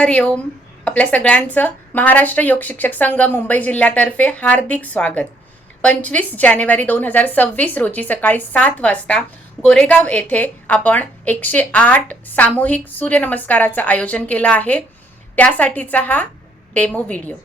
हरिओम. आपल्या सगळ्यांचं महाराष्ट्र योग शिक्षक संघ मुंबई जिल्ह्यातर्फे हार्दिक स्वागत. 25 जानेवारी 2026 रोजी सकाळी 7 वाजता गोरेगाव येथे आपण 108 सामूहिक सूर्यनमस्काराचं आयोजन केलं आहे. त्यासाठीचा हा डेमो व्हिडिओ.